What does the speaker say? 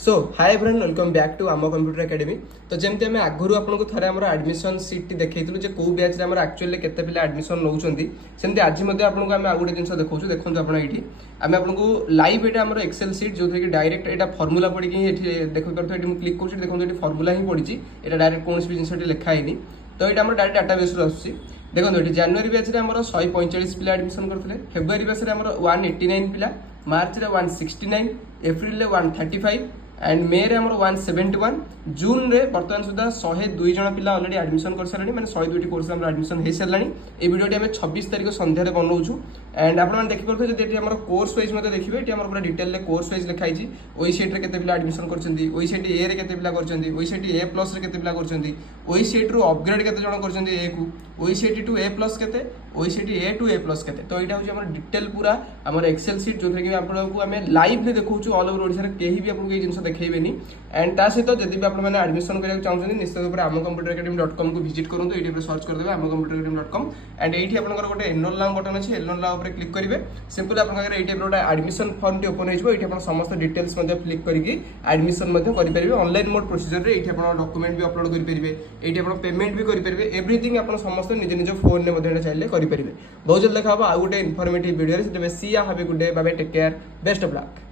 So hi everyone welcome back to आम computer academy. तो जमती आम आगुरी आपको थे आम एडमिशन सीट देखो जे कौ बैच में एक्चुअली केते पिला एडमिशन नौकरी सेमती आज आपको आम गोटे जिन देखो देखो आप ये आम आपको लाइव ये आम एक्सेल सीट जो कि डायरेक्ट यहाँ फर्मुला पड़ी देखिए क्लिक कर देखो ये फर्मुला ही पड़ी ये डायरेक्ट कौन भी जिन लिखाई तो ये डायरेक्ट डाटाबेस आसूँ। देखो ये जनवरी बैच में 145 पिला एडमिशन करते फेब्रुआरी बैच में 189 पिला मार्च में 169 एप्रिल 135 एंड मे रे हमर 171 जून रे वर्तमान सुधा 102 जन पिला ऑलरेडी एडमिशन कर सारणी माने 102 कोर्स हमर एडमिशन हे सारणी। ए वीडियोटी हम 26 तारिख संध्या रे बनौछु एंड आपण देखि परथो जे एटी हमर कोर्स वाइज मते देखिबे एटी हमर पूरा डिटेल रे कोर्स वाइज लिखाई छी ओई सेट रे केते पिला एडमिशन करछंती ओई सेट ए रे केते पिला करछंती ओई सेट ए प्लस रे केते पिला करछंती ओई सेट रो अपग्रेड केते जण करछंती ए को ओई सेट टू ए प्लस केते ओई set A to A plus केते। तो एटा होची हमर डिटेल पूरा हमर एक्सेल शीट जो कि आपको हम लाइव रे देखौछु ऑल ओवर ओडिसा रे केही भी आपको ए जिंस देखैबेनी एंड ता सहित जदि भी आपण माने एडमिशन करिया चाहउछन निश्चित रूप से amcomputeracademy.com को विजिट करंतु एटी पे सर्च कर देबे amcomputeracademy.com एंड एटी आपनकर गोटे एनरोल नाउ बटन अछि एनरोल नाउ ऊपर क्लिक करिवे सिंपल आपनकर एटी पे गोटे एडमिशन फॉर्म टी ओपन होइजबो एटी आपण समस्त डिटेल्स मध्ये क्लिक करिकि एडमिशन मध्ये करि परिबे ऑनलाइन मोड प्रोसीजर रे एटी आपण डॉक्यूमेंट भी अपलोड करि परिबे एटी आपण पेमेंट भी करि परिबे एवरीथिंग आपण समस्त निज निज फोन ने मध्ये चाहिले करि परिबे। बहुत जल्दी देखा आ गोटे इन्फॉर्मेटिव वीडियो रे सी have a good day bye bye take care best of luck.